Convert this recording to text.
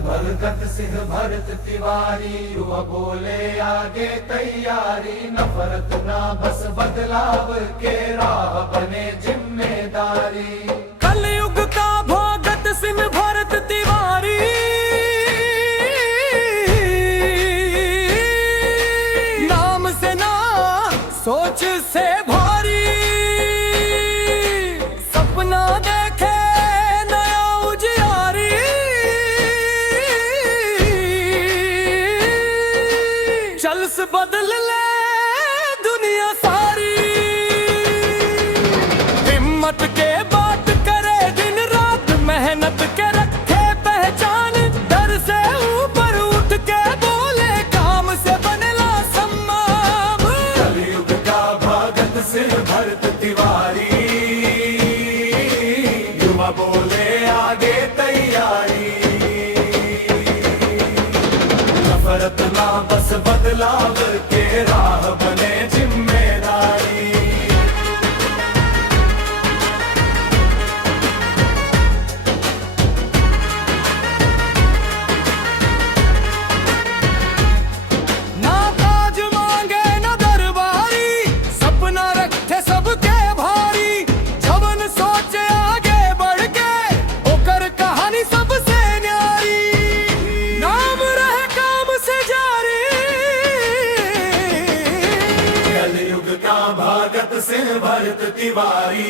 भगत सिंह भरत तिवारी, युवा बोले आगे तैयारी, नफरत ना बस बदलाव के राह बने जिम्मेदारी। कलयुग का भगत सिंह भरत तिवारी, नाम से ना सोच से भारी, सपना देखे नया उजियारी, चल से बदल ले दुनिया सारी। हिम्मत के बात करे दिन रात, मेहनत के रखे पहचान, डर से ऊपर उठ के बोले काम से बनेला सम्मान। कलयुग का भगत सिंह भरत तिवारी, युवा बोले आगे तैयारी, नफरत ना बस बदलाव के राह बने जिम्मेदारी। ना ताज मांगे ना दरबारी, सपना रखे सबके भारी, जवन सोचे आगे बढ़ के ओकर कहानी सबसे न्यारी, नाम रहे काम से जारी। कलयुग का भगत सिंह भरत तिवारी,